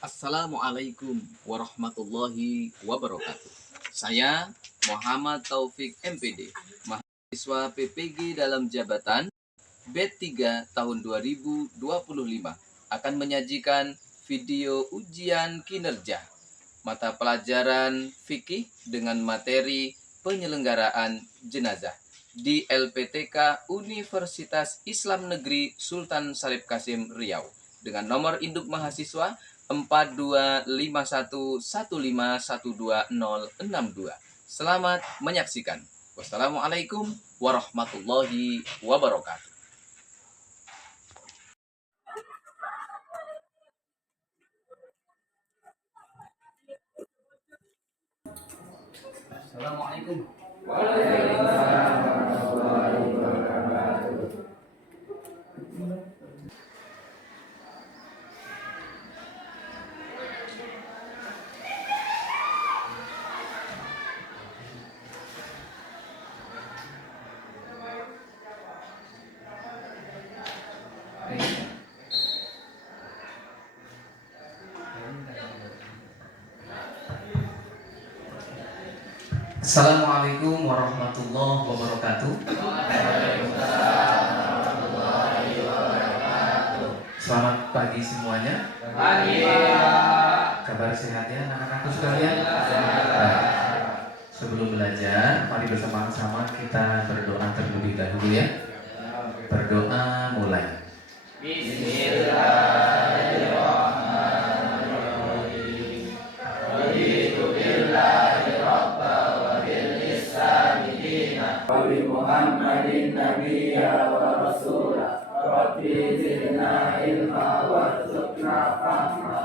Assalamualaikum warahmatullahi wabarakatuh. Saya Muhammad Taufik MPD, mahasiswa PPG dalam jabatan B3 tahun 2025 akan menyajikan video ujian kinerja mata pelajaran fikih dengan materi penyelenggaraan jenazah di LPTK Universitas Islam Negeri Sultan Syarif Kasim Riau dengan nomor induk mahasiswa 425151512062. Selamat menyaksikan. Wassalamualaikum warahmatullahi wabarakatuh. Assalamualaikum. Assalamualaikum warahmatullahi wabarakatuh. Selamat pagi semuanya. Pagi. Kabar sehat ya anak-anakku sekalian? Baik. Sebelum belajar, mari bersama-sama kita berdoa terlebih dahulu ya. Berdoa mulai. Bismillahirrahmanirrahim. Raditu billahi rabba wa bil islami dina wa bi Muhammadin nabiyya wa rasula. Rabbi zidna ilma warzuqna fahma.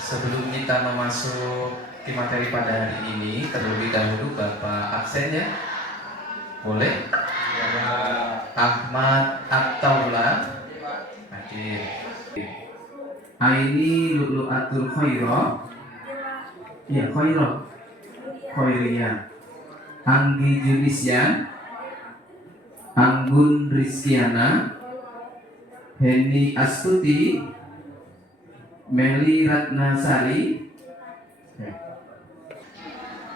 Sebelum kita memasuki materi pada hari ini, terlebih dahulu Bapak absen ya. Boleh? Ahmad At-Taula hadir. Aini Lu'lu'atul Khairah. Ya, Khairah. Khairiyah. Anggi Julisya. Anggun Rizkiana. Heni Astuti. Meli Ratnasari.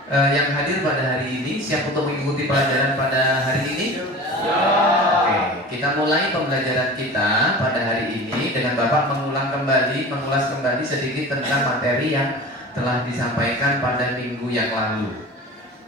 Yang hadir pada hari ini, siap untuk mengikuti pelajaran pada hari ini? Oke, kita mulai pembelajaran kita pada hari ini dengan Bapak mengulas kembali sedikit tentang materi yang telah disampaikan pada minggu yang lalu.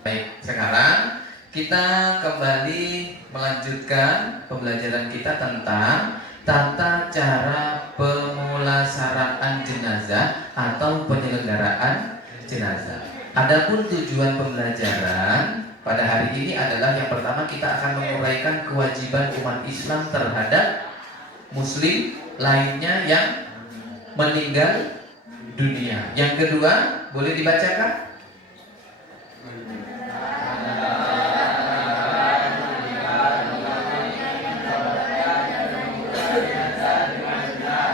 Baik, sekarang kita kembali melanjutkan pembelajaran kita tentang tata cara pemulasaraan jenazah atau penyelenggaraan jenazah. Adapun tujuan pembelajaran pada hari ini adalah yang pertama kita akan menguraikan kewajiban umat Islam terhadap muslim lainnya yang meninggal dunia. Yang kedua, boleh dibacakan?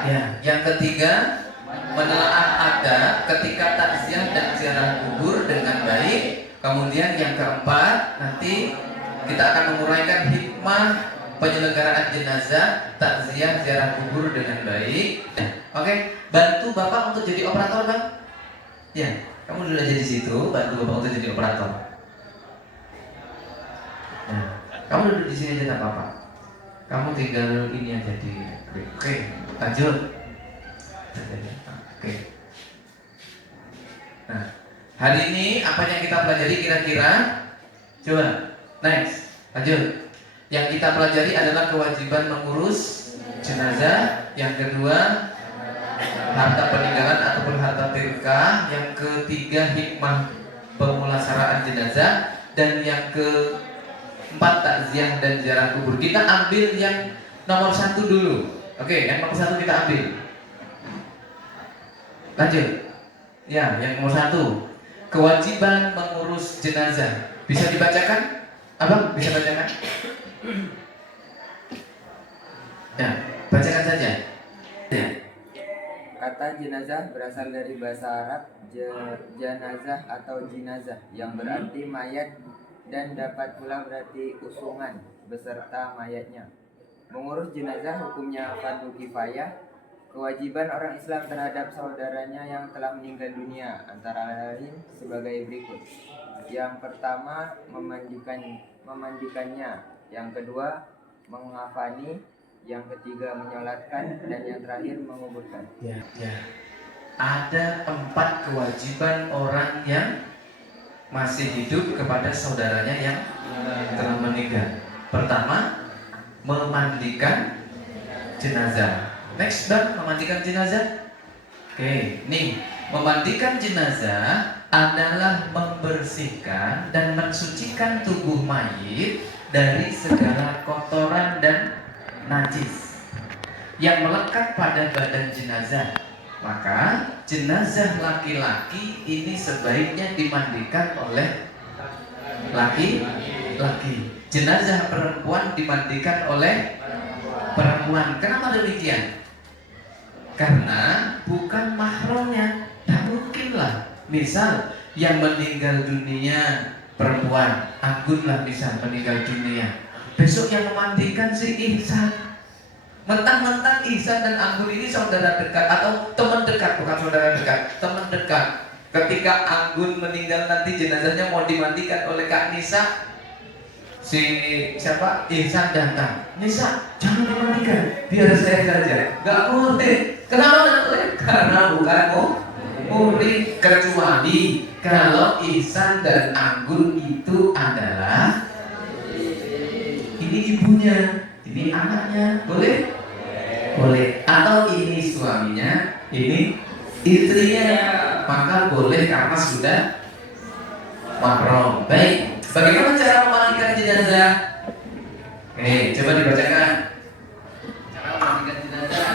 Ya, yang ketiga, menelaah adab ketika takziah dan ziarah kubur dengan baik. Kemudian yang keempat, nanti kita akan menguraikan hikmah penyelenggaraan jenazah, takziah, ziarah kubur dengan baik. Oke, bantu Bapak untuk jadi operator, Bang. Ya, kamu dulu aja di situ, bantu Bapak untuk jadi operator. Nah, kamu duduk di sini aja tak apa-apa. Kamu tinggal ini aja di. Oke, lanjut. Oke. Nah, hari ini apa yang kita pelajari kira-kira? Coba, next, lanjut. Yang kita pelajari adalah kewajiban mengurus jenazah. Yang kedua, harta peninggalan ataupun harta tirkah. Yang ketiga, hikmah pemulasaraan jenazah. Dan yang keempat, takziah dan ziarah kubur. Kita ambil yang nomor 1 dulu. Oke, yang nomor 1 kita ambil. Lanjut. Ya, yang nomor 1, kewajiban mengurus jenazah. Bisa dibacakan? Abang, bisa bacakan? Ya, bacakan saja. Ya. Kata jenazah berasal dari bahasa Arab janazah atau jinazah yang berarti mayat dan dapat pula berarti usungan beserta mayatnya. Mengurus jenazah hukumnya fardu kifayah. Kewajiban orang Islam terhadap saudaranya yang telah meninggal dunia antara lain sebagai berikut. Yang pertama, memandikannya. Yang kedua, mengafani. Yang ketiga, menyolatkan. Dan yang terakhir, menguburkan. Ya. Ada 4 kewajiban orang yang masih hidup kepada saudaranya yang telah meninggal. Pertama, memandikan jenazah. Next, Bang, memandikan jenazah. Oke, nih, memandikan jenazah adalah membersihkan dan mensucikan tubuh mayit dari segala kotoran dan najis yang melekat pada badan jenazah. Maka jenazah laki-laki ini sebaiknya dimandikan oleh laki-laki. Jenazah perempuan dimandikan oleh perempuan. Kenapa demikian? Karena bukan mahramnya. Tak mungkinlah. Misal yang meninggal dunia perempuan, Anggun lah misal meninggal dunia. Besok yang memandikan si Ihsan. Mentang-mentang Ihsan dan Anggun ini saudara dekat atau teman dekat, bukan saudara dekat, teman dekat. Ketika Anggun meninggal nanti jenazahnya mau dimandikan oleh Kak Nisa, si siapa? Ihsan datang. Nisa, jangan dimandikan, biar saya saja. Gak boleh. Kenapa gak boleh? Karena bukan murid. Kecuali kalau Ihsan dan Anggun itu adalah ini ibunya, ini anaknya, boleh? Boleh. Atau ini suaminya, ini istrinya, maka boleh karena sudah mahram. Baik. Bagaimana cara memandikan jenazah? Coba dibacakan. Cara memandikan jenazah.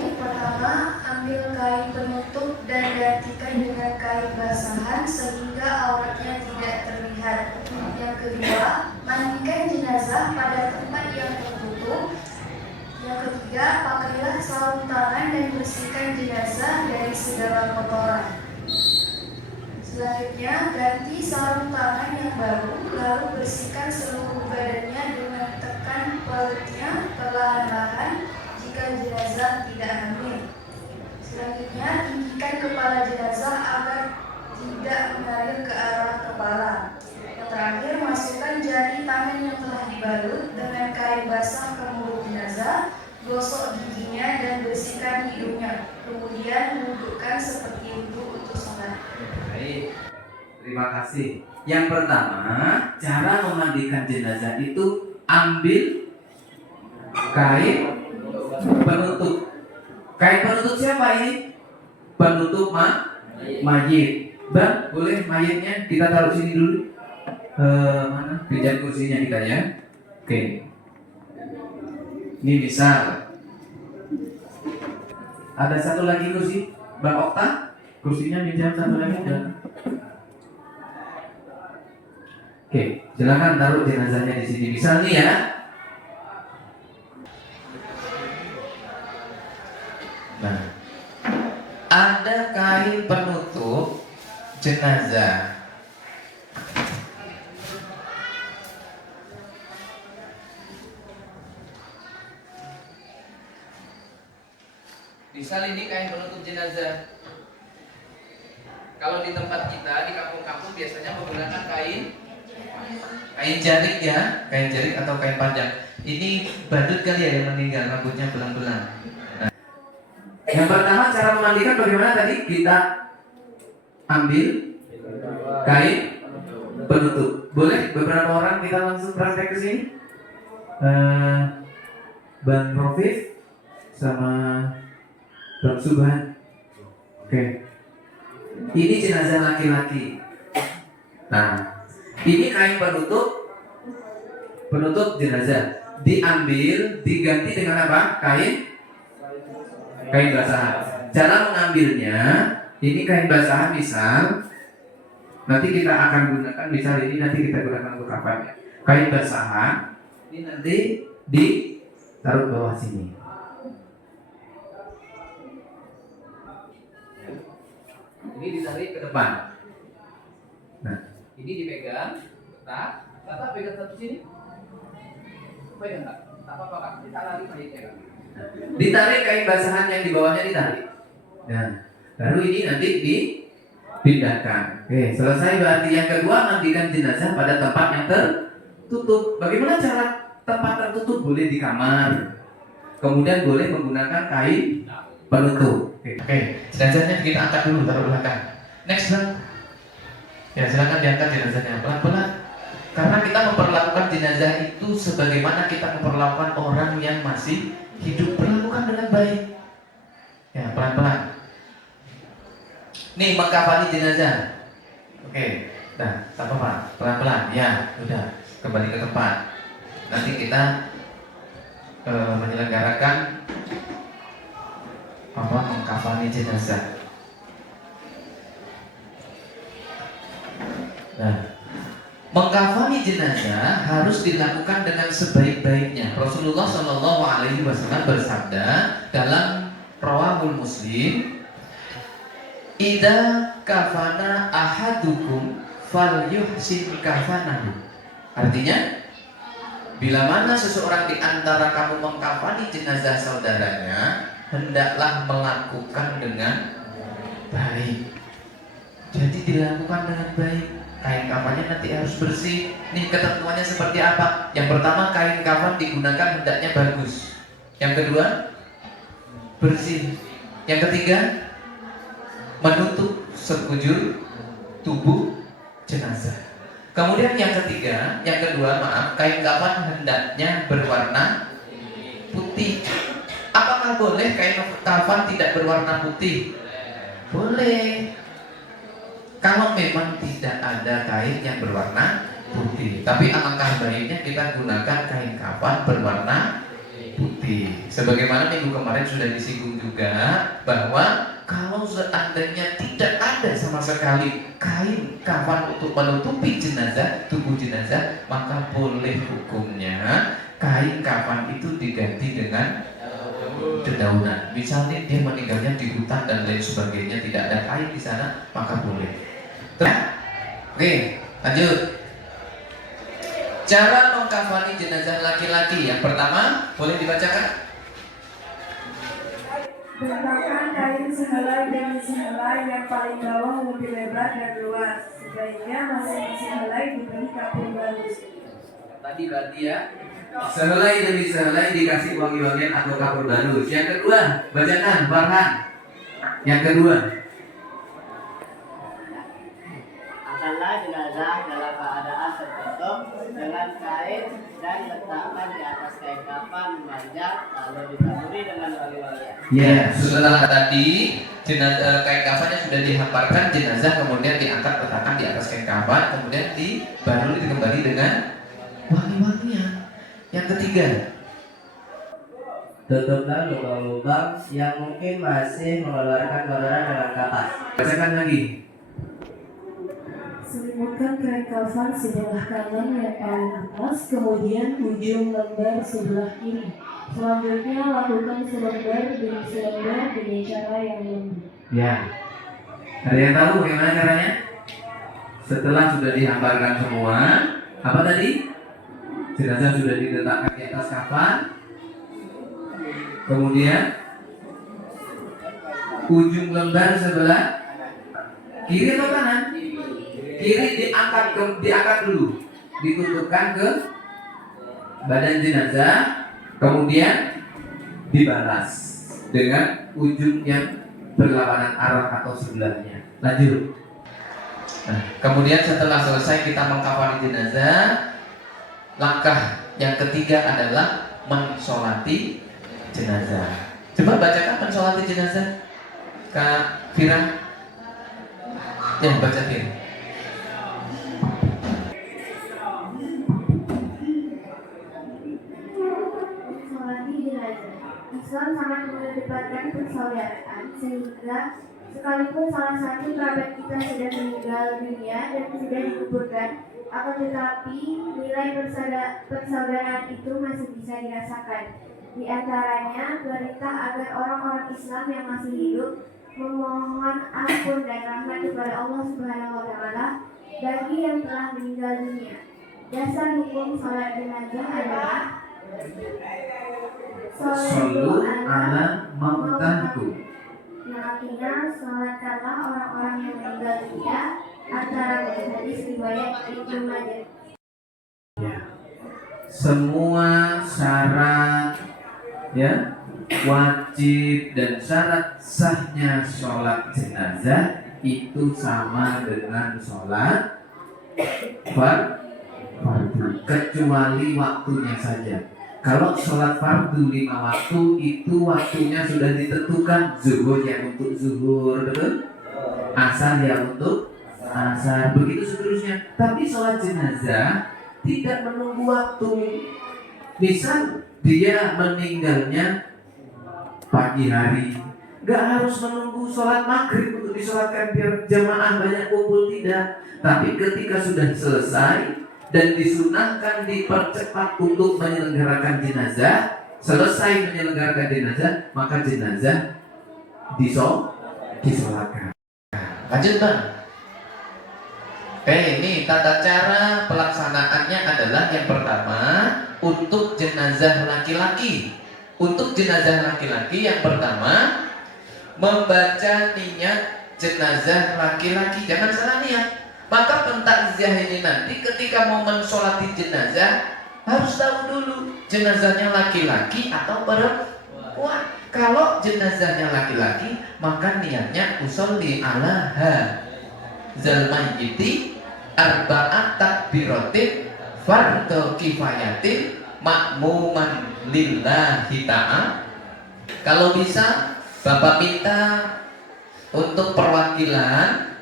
Pertama, ambil kain penutup dan gantikan dengan kain basahan sehingga auratnya tidak terlihat. Yang kedua, mandikan jenazah pada tempat yang tertutup. Yang ketiga, pakailah sarung tangan dan bersihkan jenazah dari segala kotoran. Selanjutnya, ganti sarung tangan yang baru, lalu bersihkan seluruh badannya dengan tekan perutnya perlahan-lahan jika jenazah tidak hamil. Selanjutnya, tinggikan kepala jenazah agar tidak mengalir ke arah kepala. Yang terakhir, masukkan jari tangan yang telah dibalut dengan kain basah ke mulut jenazah, gosok giginya dan bersihkan hidungnya. Kemudian dudukkan seperti wudhu untuk sholat. Baik, terima kasih. Yang pertama, cara memandikan jenazah itu ambil kain penutup. Kain penutup siapa ini? Penutup mayit. Bang, boleh mayitnya kita taruh sini dulu. Mana? Pinjam kursinya kita ya. Oke. Ini misal ada satu lagi kursi, Bang Okta. Kursinya pinjam satu lagi dan. Oke, silakan taruh jenazahnya di sini. Misal nih ya. Nah, ada kain penutup jenazah. Misal ini kain penutup jenazah. Kalau di tempat kita di kampung-kampung biasanya menggunakan kain jarik ya, kain jarik atau kain panjang. Ini badut kali ya yang meninggal, rambutnya belang-belang. Nah, yang pertama cara memandikan bagaimana tadi? Kita ambil kain penutup. Boleh beberapa orang kita langsung praktek ke sini. Bang Rofif sama Bang Subhan. Oke. Ini jenazah laki-laki. Nah, ini kain penutup jenazah. Diambil, diganti dengan apa? Kain basahan. Cara mengambilnya, ini kain basahan misal. Nanti kita akan gunakan, misal ini nanti kita gunakan untuk apa ya? Kain basahan. Ini nanti ditaruh bawah sini. Ini ditarik ke depan. Nah, ini dipegang, tetap pegang satu sini. Supaya enggak? Tak apa-apa Kak, kita lari baiknya Kak. Ditarik kain basahan yang di bawahnya ditarik. Nah, baru ini nanti dipindahkan. Oke, selesai berarti yang kedua mandikan jenazah pada tempat yang tertutup. Bagaimana cara tempat tertutup? Boleh di kamar. Kemudian boleh menggunakan kain penutup. Oke, jenazahnya kita angkat dulu, taruh belakang. Next Bang. Ya silakan diangkat jenazahnya pelan-pelan. Karena kita memperlakukan jenazah itu sebagaimana kita memperlakukan orang yang masih hidup, perlakukan dengan baik. Ya pelan-pelan. Nih mengkafani jenazah. Oke, nah tak apa-apa, pelan-pelan. Ya, udah kembali ke tempat. Nanti kita menyelenggarakan mengkafani jenazah. Nah, mengkafani jenazah harus dilakukan dengan sebaik-baiknya. Rasulullah Shallallahu Alaihi Wasallam bersabda dalam Rawahul Muslim, "Idza kafana ahadukum falyuhsin kafanahu." Artinya, bila mana seseorang di antara kamu mengkafani jenazah saudaranya, hendaklah melakukan dengan baik. Jadi dilakukan dengan baik. Kain kafannya nanti harus bersih. Nih ketentuannya seperti apa? Yang pertama, kain kafan digunakan hendaknya bagus. Yang kedua, bersih. Yang ketiga, menutup sekujur tubuh jenazah. Kemudian yang kedua, kain kafan hendaknya berwarna putih. Apakah boleh kain kafan tidak berwarna putih? Boleh. Kalau memang tidak ada kain yang berwarna putih, tapi alangkah baiknya kita gunakan kain kafan berwarna putih. Sebagaimana minggu kemarin sudah disinggung juga bahwa kalau seandainya tidak ada sama sekali kain kafan untuk menutupi jenazah, tubuh jenazah, maka boleh hukumnya kain kafan itu diganti dengan dedaunan. Misalnya dia meninggalnya di hutan dan lain sebagainya, tidak ada kain di sana, maka boleh. Oke, lanjut. Cara mengkafani jenazah laki-laki. Yang pertama, boleh dibacakan? Bentangkan kain sehelai demi sehelai yang paling bawah lebih lebar dan luas. Sebaiknya masing-masing helai diberi kapur baru. Tadi berarti ya, sehelai demi sehelai dikasih wangi-wangian atau kapur baru. Yang kedua, bacakan Farhan. Yang kedua, angkatlah jenazah dalam keadaan tertutup dengan kain dan letakkan di atas kain kafan memanjang, lalu ditaburi dengan wangi-wangian. ya, setelah tadi jenazah kain kafannya sudah dihamparkan, jenazah kemudian diangkat letakkan di atas kain kafan, kemudian baru kembali dengan wangi-wangian. Yang ketiga, Tutuplah lubang-lubang yang mungkin masih mengeluarkan kotoran dengan kapas. bacakan lagi. Selimutkan kain kafan sebelah kanan yang paling atas, kemudian ujung lembar sebelah kiri. Selanjutnya lakukan selembar demi selembar dengan cara yang lembut. Ya, ada yang tahu bagaimana caranya? Setelah sudah dihamparkan semua, apa tadi? Jenazah sudah diletakkan di atas kafan, kemudian ujung lembar sebelah kiri atau kanan? Kiri diangkat dulu, ditutupkan ke badan jenazah, kemudian dibalas dengan ujung yang berlawanan arah atau sebelahnya. Lanjut. Nah, kemudian setelah selesai kita mengkafani jenazah, langkah yang ketiga adalah mensolati jenazah. Coba bacakan mensolati jenazah, Kak Fira. Ya, baca Fira. Mensolati jenazah. Islam sangat mengedepankan persaudaraan sehingga sekalipun salah satu kerabat kita sudah meninggal dunia dan sudah dikuburkan, akan tetapi nilai persaudaraan itu masih bisa dirasakan. Di antaranya perintah agar orang-orang Islam yang masih hidup memohon ampun dan rahmat kepada Allah Subhanahu wa taala bagi yang telah meninggal dunia. Dasar hukum salat jenazah adalah Sallu ala mautakum. Yang artinya sholatkanlah orang-orang yang meninggal dunia. Antara hadis riwayat Ibnu Majah. Ya. Semua syarat ya wajib dan syarat sahnya sholat jenazah itu sama dengan sholat fardu, kecuali waktunya saja. Kalau sholat fardu 5 waktu itu waktunya sudah ditentukan, zuhur yang untuk zuhur, betul? Asar yang untuk asar, begitu seterusnya. Tapi sholat jenazah tidak menunggu waktu. Misal dia meninggalnya pagi hari, nggak harus menunggu sholat maghrib untuk disolatkan biar jamaah banyak kumpul, tidak. Tapi ketika sudah selesai dan disunahkan dipercepat untuk menyelenggarakan jenazah, selesai menyelenggarakan jenazah, maka jenazah disolatkan. Lanjut bang. Oke, ini tata cara pelaksanaannya adalah yang pertama untuk jenazah laki-laki. Untuk jenazah laki-laki yang pertama membaca niat jenazah laki-laki, jangan salah niat. Maka pentakziah ini nanti ketika mau mensolati jenazah harus tahu dulu jenazahnya laki-laki atau perempuan. Kalau jenazahnya laki-laki maka niatnya usolli ala hadzal mayyiti arba'at takbiratin fardhu kifayatin makmuman lillahi ta'ala. Kalau bisa Bapak minta untuk perwakilan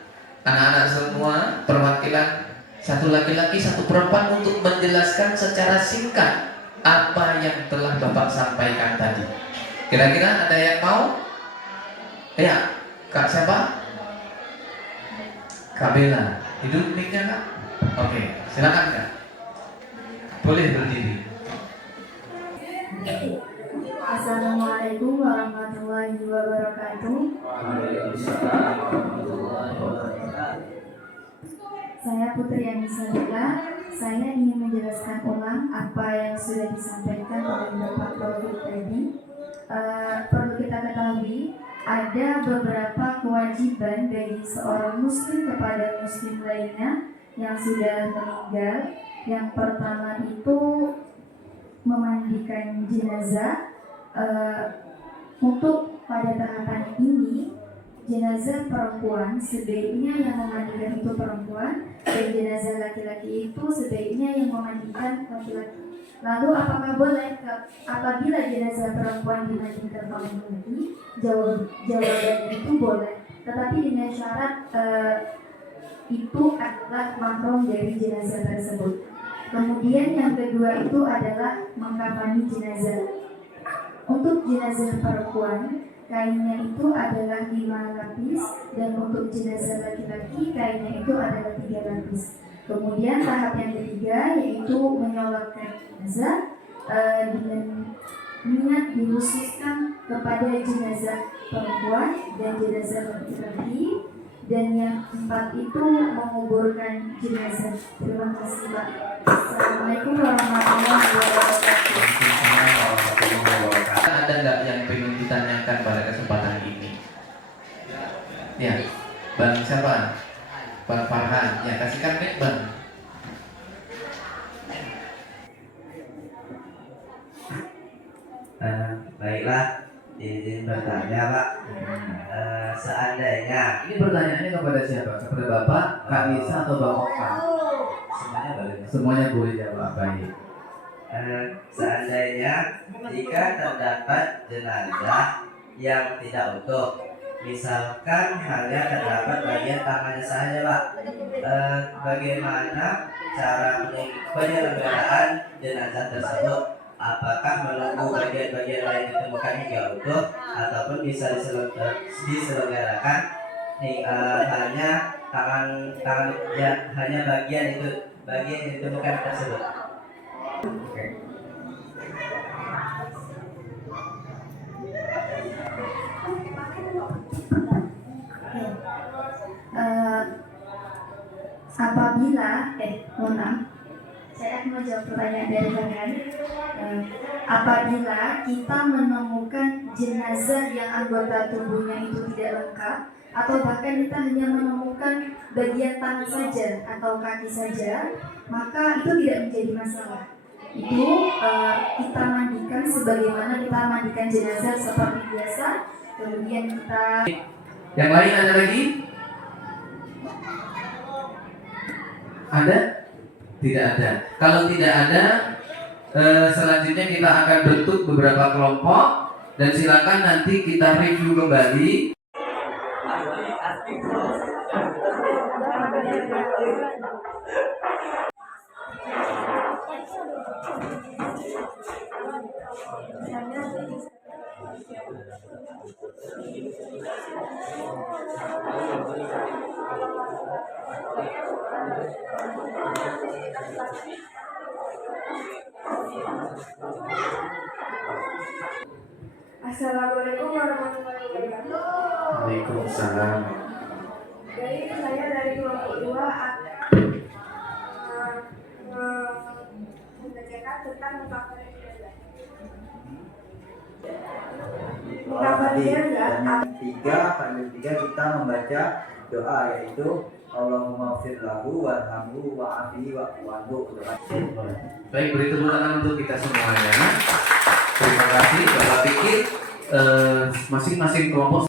anak-anak semua, perwakilan satu laki-laki satu perempuan untuk menjelaskan secara singkat apa yang telah Bapak sampaikan tadi. Kira-kira ada yang mau? Ya, Kak siapa? Kak Bella. Hidup mic-nya Kak? Oke, silakan Kak. Boleh berdiri. Assalamualaikum warahmatullahi wabarakatuh. Saya Putri Anisabila. Saya ingin menjelaskan ulang apa yang sudah disampaikan oleh Bapak Taufik tadi. Perlu kita ketahui ada beberapa kewajiban bagi seorang muslim kepada muslim lainnya yang sudah meninggal. Yang pertama itu memandikan jenazah. Untuk pada tahapan ini jenazah perempuan sebaiknya yang memandikan itu perempuan, dan jenazah laki-laki itu sebaiknya yang memandikan laki-laki. Lalu apakah boleh apabila jenazah perempuan dimandikan oleh laki? Jawabannya itu boleh, tetapi dengan syarat itu adalah mahram dari jenazah tersebut. Kemudian yang kedua itu adalah mengkafani jenazah. Untuk jenazah perempuan, kainnya itu adalah 5 lapis, dan untuk jenazah laki-laki kainnya itu adalah 3 lapis. Kemudian tahap yang ketiga yaitu menyolatkan jenazah dengan niat dikhususkan kepada jenazah perempuan dan jenazah laki-laki. Dan yang keempat itu menguburkan jenazah. Terima kasih Pak. Assalamualaikum warahmatullahi wabarakatuh. Ada nggak yang ingin ditanyakan pada kesempatan ini? Ya, Bang siapa? Bang Farhan. Ya, kasihkan mic Bang. Baiklah, izin bertanya Pak. Seandainya Ini pertanyaannya kepada siapa? Kepada Bapak, Kak Nisa atau Bang Okta? semuanya boleh. Semuanya boleh jawab. Baik. Seandainya jika terdapat jenazah yang tidak utuh, misalkan hanya terdapat bagian tangannya saja Pak, bagaimana cara penyelenggaraan jenazah tersebut? Apakah menunggu bagian-bagian lain ditemukan hingga utuh, ataupun bisa diselenggarakan hanya tangan ya, hanya bagian yang ditemukan tersebut? Apabila mohon maaf, saya mau jawab pertanyaan dari Farhan. Apabila kita menemukan jenazah yang anggota tubuhnya itu tidak lengkap, atau bahkan kita hanya menemukan bagian tangan saja atau kaki saja, maka itu tidak menjadi masalah. Itu kita mandikan sebagaimana kita mandikan jenazah seperti biasa. Kemudian kita. Yang lain ada lagi? Ada? Tidak ada. Kalau tidak ada, selanjutnya kita akan bentuk beberapa kelompok dan silakan nanti kita review kembali. Assalamualaikum warahmatullahi wabarakatuh. Waalaikumsalam. Jadi saya dari kelompok 2 membacakan tentang mukafar jenazah. Mukafar jenazah. Pada tiga kita membaca doa, yaitu Allahumma fir lahu warhamhu wa'afihi wa'fu. Baik, beri tepuk tangan untuk kita semuanya. Terima kasih. Bapak pikir masing-masing kelompok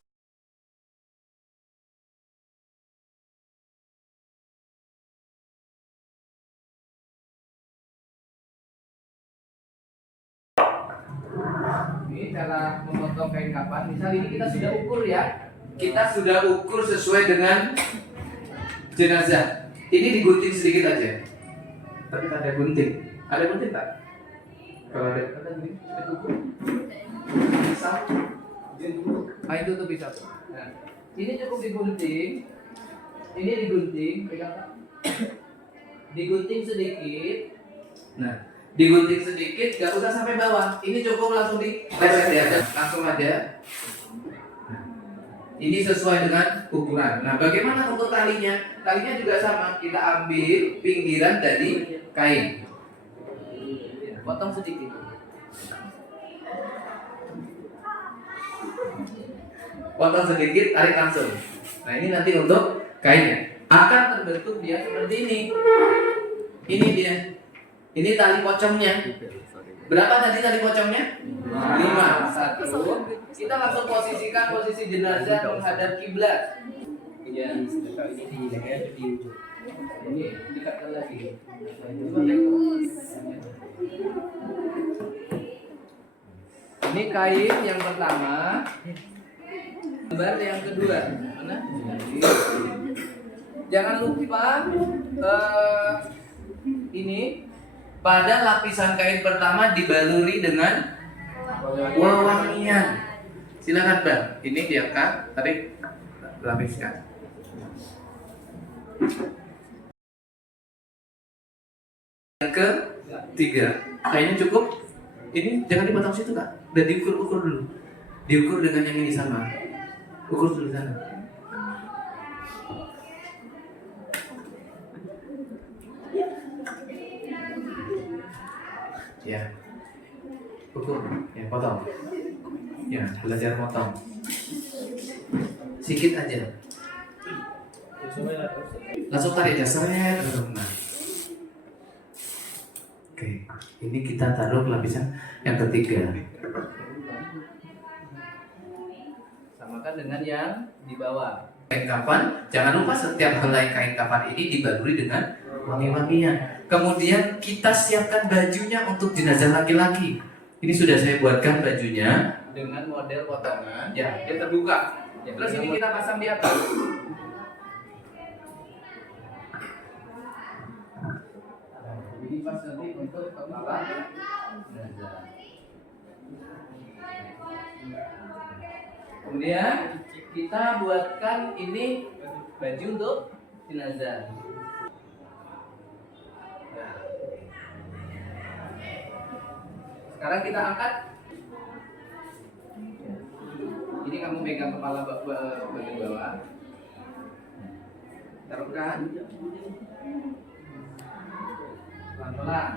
Ini cara memotong kain kafan. Misal ini kita sudah ukur ya. kita sudah ukur sesuai dengan jenazah. Ini digunting sedikit aja. Tapi tak ada gunting. Ada gunting tak? Kalau ada gunting, kita ukur. Bisa. Nah itu tuh bisa. Nah, ini cukup digunting. Ini digunting, pegang Pak. Digunting sedikit. Nah, digunting sedikit, gak usah sampai bawah. Ini cukup langsung dileset ya, langsung aja. Nah, ini sesuai dengan ukuran. Nah, bagaimana untuk talinya? Talinya juga sama. Kita ambil pinggiran dari kain. Potong sedikit. Potong sedikit, tarik langsung. Nah, ini nanti untuk kainnya. Akan terbentuk dia seperti ini. Ini dia. Ini tali pocongnya. Berapa tadi tali pocongnya? 5. 1. Kita langsung posisikan posisi jenazah menghadap kiblat. Ya, ini dekatkan lagi. Ini kain yang pertama. Gambar yang kedua. Mana? Jangan lupa Ini pada lapisan kain pertama dibaluri dengan wewangian. Silakan Bang, ini diangkat, tarik, lapiskan. Yang ketiga, kayaknya cukup. Ini jangan dipotong situ Kak, udah diukur-ukur dulu. Diukur dengan yang ini sama. Ukur dulu sana. Ya, ukur, ya potong. Ya, belajar potong. Sedikit aja. Langsung tarik aja, seret. Nah. Oke, ini kita taruh lapisan yang ketiga. samakan dengan yang di bawah. Kain kafan, jangan lupa setiap helai kain kafan ini dibaluri dengan wangi-wangian. Kemudian kita siapkan bajunya untuk jenazah laki-laki. Ini sudah saya buatkan bajunya Dengan model potongan. ya, dia terbuka. Ya, Terus ini kita pasang di atas. Ini pas nanti untuk kepala jenazah. Kemudian kita buatkan ini baju untuk jenazah. Nah. Sekarang kita angkat. Ini kamu pegang kepala bagian bawah. Taruhkan. Pelan-pelan.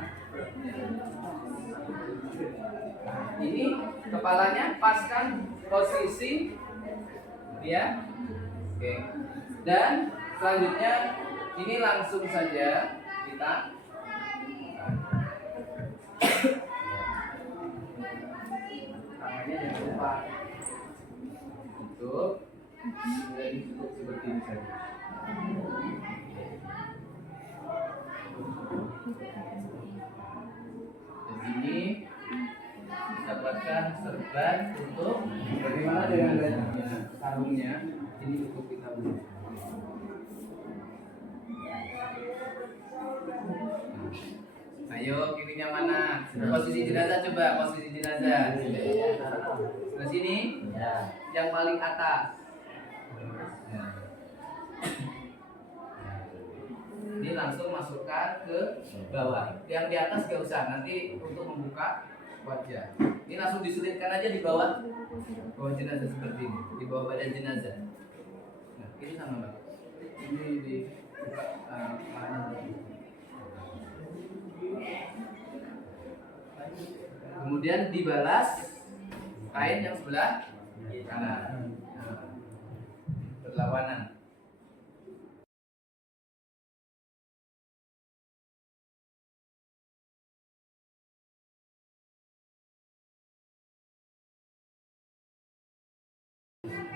Ini kepalanya paskan posisi ya. Oke. Dan selanjutnya ini langsung saja kita tangannya jangan lupa tutup, dan tutup seperti ini saja. Di sini dapatkan serban untuk bagaimana dengan sarungnya. Ini cukup kita beli. Ayo kirinya mana? Posisi jenazah, coba posisi jenazah. Sebelah sini. Yang paling atas. Ini langsung masukkan ke bawah. Yang di atas gak usah, nanti untuk membuka wajah. Ini langsung diselipkan aja di bawah jenazah seperti ini, di bawah badan jenazah. Nah, ini sama Mbak. Ini dibuka mana? Kemudian dibalas kain yang sebelah kanan. Berlawanan.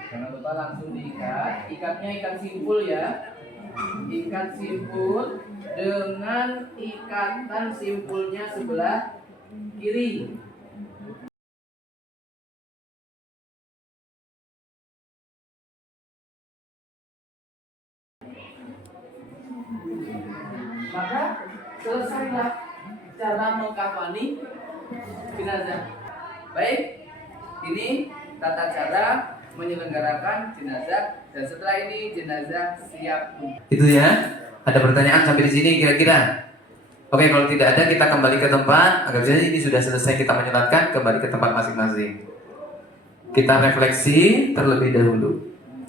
Jangan lupa langsung diikat. Ikatnya ikat simpul ya. Ikat simpul dengan ikatan simpulnya sebelah kiri. Maka selesailah cara mengkafani jenazah. Baik, ini tata cara menyelenggarakan jenazah, dan setelah ini jenazah siap. Itu ya. Ada pertanyaan sampai di sini kira-kira? Oke, kalau tidak ada kita kembali ke tempat. Agar saja ini sudah selesai kita menyelatkan, kembali ke tempat masing-masing. Kita refleksi terlebih dahulu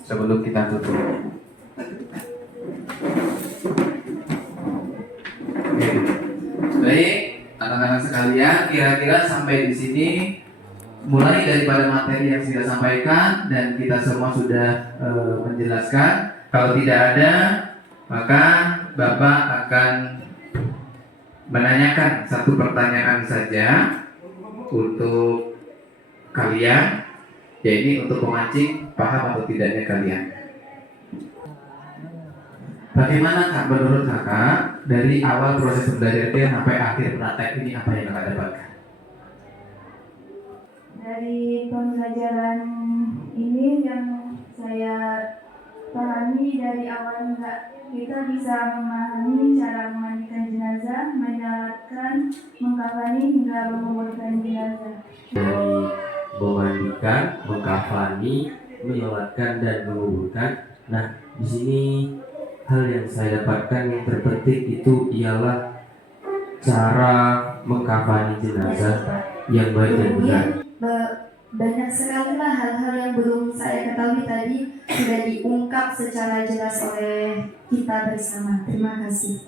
sebelum kita tutup. Oke. Baik, anak-anak sekalian, kira-kira sampai di sini mulai daripada materi yang sudah sampaikan dan kita semua sudah menjelaskan. Kalau tidak ada, maka Bapak akan menanyakan satu pertanyaan saja untuk kalian, yaitu untuk memancing paham atau tidaknya kalian. Bagaimana Kak, menurut Kakak dari awal proses pembelajaran sampai akhir praktek ini apa yang Kakak dapatkan? Dari pembelajaran ini yang saya pahami dari awal kita bisa memahami cara memandikan jenazah, menyalatkan, mengkafani hingga menguburkan jenazah. Dari memandikan, mengkafani, menyolatkan dan menguburkan. Nah, di sini hal yang saya dapatkan yang terpenting itu ialah cara mengkafani jenazah yang baik dan benar. Banyak sekali lah hal-hal yang belum saya ketahui tadi sudah diungkap secara jelas oleh kita bersama. Terima kasih.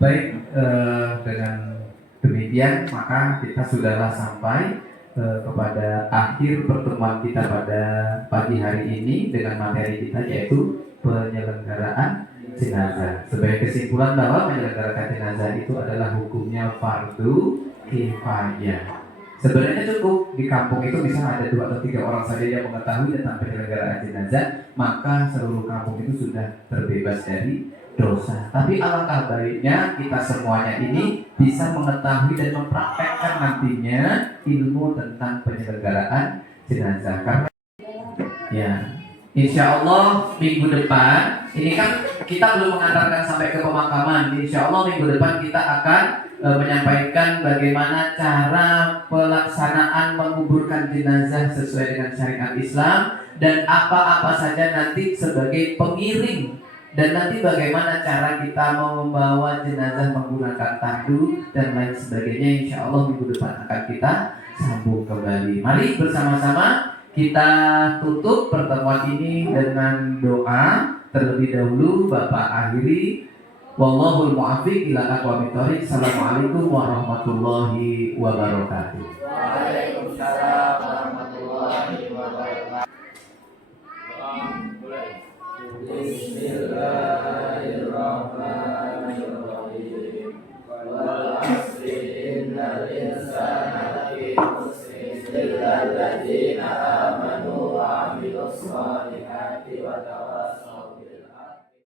Baik, dengan demikian maka kita sudahlah sampai kepada akhir pertemuan kita pada pagi hari ini dengan materi kita, yaitu penyelenggaraan jenazah. Sebagai kesimpulan bahwa menyelenggarakan jenazah itu adalah hukumnya fardu kifayah. Sebenarnya cukup di kampung itu misalnya ada 2 atau 3 orang saja yang mengetahui tentang penyelenggaraan jenazah, maka seluruh kampung itu sudah terbebas dari dosa. Tapi alangkah baiknya kita semuanya ini bisa mengetahui dan mempraktekkan nantinya ilmu tentang penyelenggaraan jenazah. Karena ya, insya Allah minggu depan ini kan kita belum mengantarkan sampai ke pemakaman. Insya Allah minggu depan kita akan menyampaikan bagaimana cara pelaksanaan menguburkan jenazah sesuai dengan syariat Islam dan apa-apa saja nanti sebagai pengiring, dan nanti bagaimana cara kita membawa jenazah menggunakan tandu dan lain sebagainya. Insya Allah minggu depan akan kita sambung kembali. Mari bersama-sama Kita tutup pertemuan ini dengan doa. Terlebih dahulu Bapak akhiri. Wallahul muwaffiq ila aqwamit thoriq. Assalamualaikum warahmatullahi wabarakatuh. Waalaikumsalam warahmatullahi wabarakatuh. Bismillah.